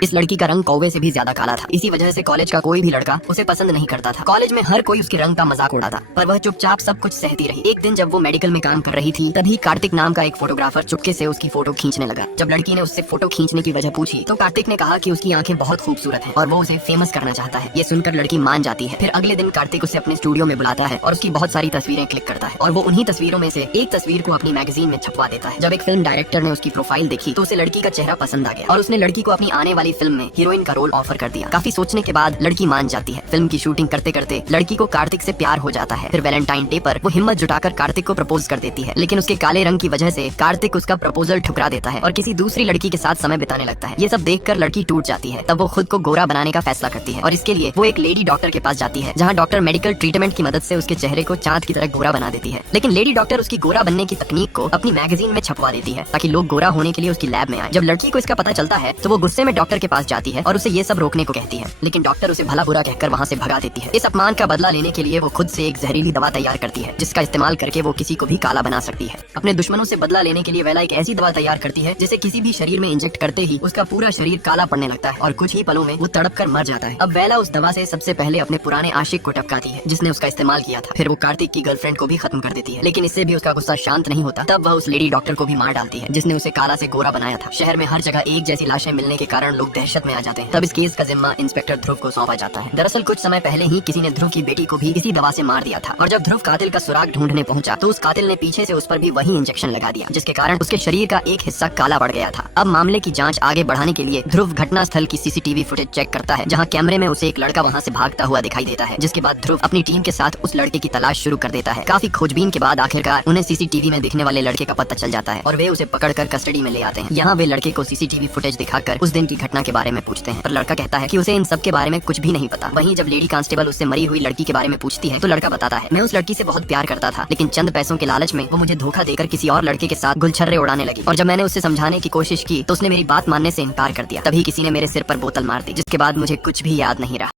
इस लड़की का रंग कौवे से भी ज्यादा काला था। इसी वजह से कॉलेज का कोई भी लड़का उसे पसंद नहीं करता था। कॉलेज में हर कोई उसके रंग का मजाक उड़ाता, पर वह चुपचाप सब कुछ सहती रही। एक दिन जब वो मेडिकल में काम कर रही थी, तभी कार्तिक नाम का एक फोटोग्राफर चुपके से उसकी फोटो खींचने लगा। जब लड़की ने उससे फोटो खींचने की वजह पूछी तो कार्तिक ने कहा कि उसकी आंखें बहुत खूबसूरत हैं और वो उसे फेमस करना चाहता है। ये सुनकर लड़की मान जाती है। फिर अगले दिन कार्तिक उसे अपने स्टूडियो में बुलाता है और उसकी बहुत सारी तस्वीरें क्लिक करता है और वो उन्हीं तस्वीरों में से एक तस्वीर को अपनी मैगजीन में छपवा देता है। जब एक फिल्म डायरेक्टर ने उसकी प्रोफाइल देखी तो उसे लड़की का चेहरा पसंद आ गया और उसने लड़की को अपनी आने वाली फिल्म में हीरोइन का रोल ऑफर कर दिया। काफी सोचने के बाद लड़की मान जाती है। फिल्म की शूटिंग करते करते लड़की को कार्तिक से प्यार हो जाता है। फिर वैलेंटाइन डे पर वो हिम्मत जुटाकर कार्तिक को प्रपोज कर देती है, लेकिन उसके काले रंग की वजह से कार्तिक उसका प्रपोजल ठुकरा देता है और किसी दूसरी लड़की के साथ समय बिताने लगता है। ये सब देखकर लड़की टूट जाती है। तब वो खुद को गोरा बनाने का फैसला करती है और इसके लिए वो एक लेडी डॉक्टर के पास जाती है, जहाँ डॉक्टर मेडिकल ट्रीटमेंट की मदद से उसके चेहरे को चांद की तरह गोरा बना देती है। लेकिन लेडी डॉक्टर उसकी गोरा बनने की तकनीक को अपनी मैगजीन में छपवा देती है ताकि लोग गोरा होने के लिए उसकी लैब में आए। जब लड़की को इसका पता चलता है तो वो गुस्से में डॉक्टर के पास जाती है और उसे ये सब रोकने को कहती है, लेकिन डॉक्टर उसे भला बुरा कहकर वहाँ से भगा देती है। इस अपमान का बदला लेने के लिए वो खुद से एक जहरीली दवा तैयार करती है, जिसका इस्तेमाल करके वो किसी को भी काला बना सकती है। अपने दुश्मनों से बदला लेने के लिए वेला एक ऐसी दवा तैयार करती है जिसे किसी भी शरीर में इंजेक्ट करते ही उसका पूरा शरीर काला पड़ने लगता है और कुछ ही पलों में वो तड़प कर मर जाता है। अब वेला उस दवा से सबसे पहले अपने पुराने आशिक को टपकाती है जिसने उसका इस्तेमाल किया था। फिर वो कार्तिक की गर्लफ्रेंड को भी खत्म कर देती है, लेकिन इससे भी उसका गुस्सा शांत नहीं होता। तब वह उस लेडी डॉक्टर को भी मार डालती है जिसने उसे काला से गोरा बनाया था। शहर में हर जगह एक जैसी लाशें मिलने के कारण लोग दहशत में आ जाते हैं। तब इस केस का जिम्मा इंस्पेक्टर ध्रुव को सौंपा जाता है। दरअसल कुछ समय पहले ही किसी ने ध्रुव की बेटी को भी इसी दवा से मार दिया था और जब ध्रुव कातिल का सुराग ढूंढने पहुंचा तो उस कातिल ने पीछे से उस पर भी वही इंजेक्शन लगा दिया, जिसके कारण उसके शरीर का एक हिस्सा काला पड़ गया था। अब मामले की जांच आगे बढ़ाने के लिए ध्रुव घटनास्थल की सीसीटीवी फुटेज चेक करता है, जहां कैमरे में उसे एक लड़का वहां से भागता हुआ दिखाई देता है। जिसके बाद ध्रुव अपनी टीम के साथ उस लड़के की तलाश शुरू कर देता है। काफी खोजबीन के बाद आखिरकार उन्हें सीसीटीवी में दिखने वाले लड़के का पता चल जाता है और वे उसे पकड़कर कस्टडी में ले आते हैं। यहाँ वे लड़के को सीसीटीवी फुटेज दिखाकर उस दिन की घटना के बारे में पूछते हैं, पर लड़का कहता है कि उसे इन सब के बारे में कुछ भी नहीं पता। वहीं जब लेडी कांस्टेबल उससे मरी हुई लड़की के बारे में पूछती है तो लड़का बताता है, मैं उस लड़की से बहुत प्यार करता था, लेकिन चंद पैसों के लालच में वो मुझे धोखा देकर किसी और लड़के के साथ गुलछर्रे उड़ाने लगी और जब मैंने उससे समझाने की कोशिश की तो उसने मेरी बात मानने से इनकार कर दिया। तभी किसी ने मेरे सिर पर बोतल मार दी, जिसके बाद मुझे कुछ भी याद नहीं रहा।